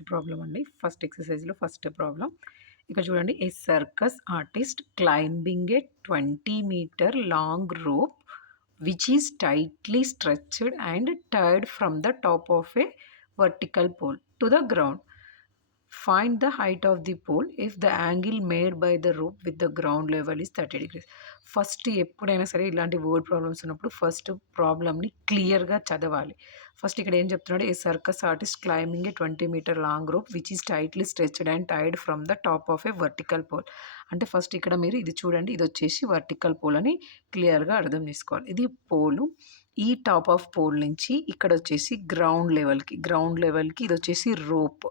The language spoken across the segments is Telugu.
ఫస్ట్ ప్రాబ్లమ్ అండి. ఫస్ట్ ఎక్సర్సైజ్‌లో ఫస్ట్ ప్రాబ్లమ్. ఇక్కడ చూడండి. A circus artist climbing a 20 meter long rope which is tightly stretched and tied from the top of a vertical pole to the ground. Find the height of the pole if the angle made by the rope with the ground level is 30 degrees. First ఎప్పుడైనా సరే ఇలాంటి వర్డ్ ప్రాబ్లమ్స్ ఉన్నప్పుడు ఫస్ట్ ప్రాబ్లమ్ని క్లియర్గా చదవాలి. ఫస్ట్ ఇక్కడ ఏం చెప్తున్నాడు, a circus artist climbing a 20 meter long rope which is tightly stretched and tied from the top of a vertical pole. అంటే ఫస్ట్ ఇక్కడ మీరు ఇది చూడండి, ఇది వచ్చేసి వర్టికల్ పోల్ అని క్లియర్గా అర్థం చేసుకోవాలి. ఇది పోలు. ఈ టాప్ ఆఫ్ పోల్ నుంచి ఇక్కడ వచ్చేసి గ్రౌండ్ లెవెల్కి ఇది వచ్చేసి రోప్.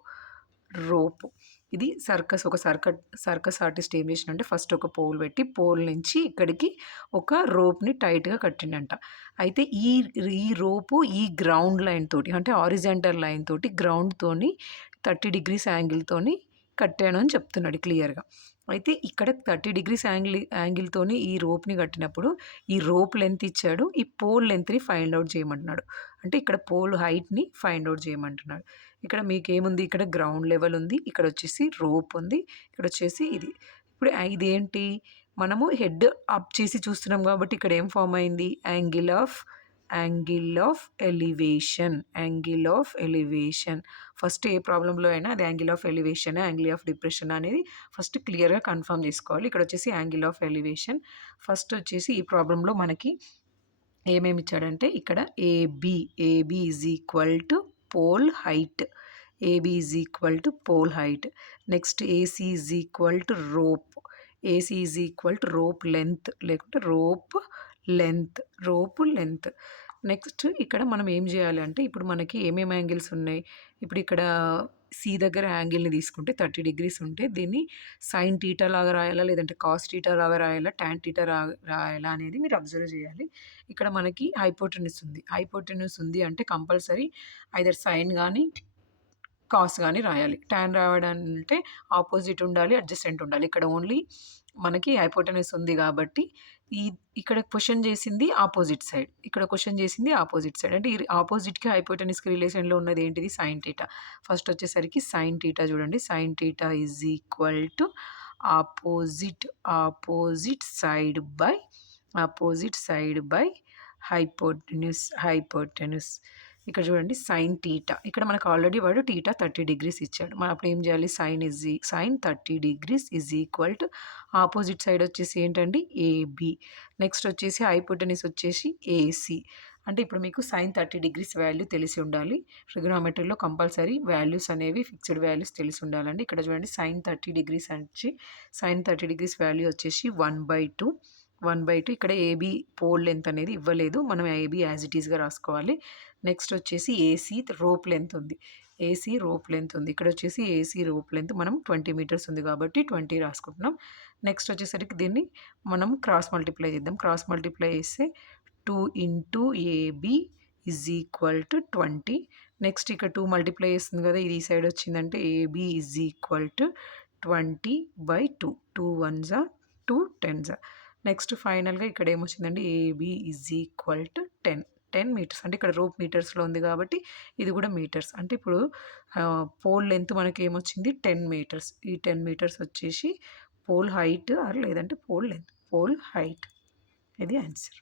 ఇది ఒక సర్కస్ ఆర్టిస్ట్ ఏం చేసిండంటే ఫస్ట్ ఒక పోల్ పెట్టి పోల్ నుంచి ఇక్కడికి ఒక రోప్ని టైట్గా కట్టిండంట. అయితే ఈ రోపు ఈ గ్రౌండ్ లైన్ తోటి అంటే హారిజాంటల్ లైన్ తోటి గ్రౌండ్తోని 30 డిగ్రీస్ యాంగిల్తోని కట్టాను అని చెప్తున్నాడు క్లియర్గా. అయితే ఇక్కడ 30 డిగ్రీస్ యాంగిల్తోని ఈ రోప్ని కట్టినప్పుడు ఈ రోప్ లెంత్ ఇచ్చాడు, ఈ పోల్ లెంత్ని ఫైండ్ అవుట్ చేయమంటున్నాడు. అంటే ఇక్కడ పోల్ హైట్ని ఫైండ్ అవుట్ చేయమంటున్నాడు. ఇక్కడ మీకేముంది, ఇక్కడ గ్రౌండ్ లెవెల్ ఉంది, ఇక్కడ వచ్చేసి రోప్ ఉంది, ఇక్కడ వచ్చేసి ఇది. ఇప్పుడు ఇదేంటి, మనము హెడ్ అప్ చేసి చూస్తున్నాం కాబట్టి ఇక్కడ ఏం ఫామ్ అయింది, యాంగిల్ ఆఫ్ ఎలివేషన్. ఫస్ట్ ఏ ప్రాబ్లంలో అయినా అది angle of elevation, angle of depression అనేది ఫస్ట్ క్లియర్గా కన్ఫర్మ్ చేసుకోవాలి. ఇక్కడ వచ్చేసి యాంగిల్ ఆఫ్ ఎలివేషన్. ఫస్ట్ వచ్చేసి ఈ ప్రాబ్లంలో మనకి ఏమేమి ఇచ్చాడంటే ఇక్కడ AB is equal to pole height. Next AC is equal to rope length లేకుంటే రోప్ లెంత్. నెక్స్ట్ ఇక్కడ మనం ఏం చేయాలి అంటే ఇప్పుడు మనకి ఏమేమి యాంగిల్స్ ఉన్నాయి, ఇప్పుడు ఇక్కడ సి దగ్గర యాంగిల్ని తీసుకుంటే 30 డిగ్రీస్ ఉంటే దీన్ని సైన్ టీటా లాగా రాయాలా, లేదంటే కాస్ టీటా లాగా రాయాలా, టాన్ టీటా రాయాలా అనేది మీరు అబ్జర్వ్ చేయాలి. ఇక్కడ మనకి హైపోటెన్యూస్ ఉంది అంటే కంపల్సరీ ఐదర్ సైన్ కానీ కాస్ కానీ రాయాలి. టాన్ రావడానికంటే ఆపోజిట్ ఉండాలి, అడ్జసెంట్ ఉండాలి. ఇక్కడ ఓన్లీ మనకి హైపోటెన్యూస్ ఉంది కాబట్టి ఇక్కడ క్వశ్చన్ చేసింది ఆపోజిట్ సైడ్, అంటే ఈ ఆపోజిట్కి హైపోటెన్యూస్కి రిలేషన్లో ఉన్నది ఏంటిది, సైన్ టీటా. ఫస్ట్ వచ్చేసరికి సైన్ టీటా చూడండి, sine theta is equal to opposite side by hypotenuse. ఇక్కడ చూడండి సైన్ టీటా, ఇక్కడ మనకు ఆల్రెడీ వాడు టీటా 30 డిగ్రీస్ ఇచ్చాడు. మనం అప్పుడు ఏం చేయాలి, sine 30 degrees is equal to opposite side వచ్చేసి ఏంటండి ఏబి. నెక్స్ట్ వచ్చేసి హైపోటెన్యూస్ వచ్చేసి ఏసి. అంటే ఇప్పుడు మీకు సైన్ 30 డిగ్రీస్ వాల్యూ తెలిసి ఉండాలి. ట్రిగోనోమెట్రీలో కంపల్సరీ వాల్యూస్ అనేవి ఫిక్స్డ్ వాల్యూస్ తెలిసి ఉండాలండి. ఇక్కడ చూడండి సైన్ 30 డిగ్రీస్ వాల్యూ వచ్చేసి 1/2. ఇక్కడ ఏబీ పోల్ లెంత్ అనేది ఇవ్వలేదు, మనం ఏబీ యాజ్ ఇట్ ఈస్గా రాసుకోవాలి. నెక్స్ట్ వచ్చేసి ఏసీ రోప్ లెంత్ ఉంది. ఇక్కడ వచ్చేసి ఏసీ రోప్ లెంత్ మనం 20 మీటర్స్ ఉంది కాబట్టి 20 రాసుకుంటున్నాం. నెక్స్ట్ వచ్చేసరికి దీన్ని మనం క్రాస్ మల్టిప్లై చేద్దాం. క్రాస్ మల్టిప్లై చేస్తే 2 into AB is equal to 20. Next ఇక్కడ 2 మల్టిప్లై చేస్తుంది కదా, ఇది ఈ సైడ్ వచ్చిందంటే AB is equal to 20/2. 2 1s 2 10s. Next ఫైనల్గా ఇక్కడ ఏమొచ్చిందండి, AB is equal to 10 meters. అంటే ఇక్కడ రోప్ మీటర్స్లో ఉంది కాబట్టి ఇది కూడా మీటర్స్. అంటే ఇప్పుడు పోల్ లెంత్ మనకి ఏమొచ్చింది 10 మీటర్స్. ఈ 10 మీటర్స్ వచ్చేసి పోల్ హైట్ లేదంటే పోల్ లెంత్, ఇది ఆన్సర్.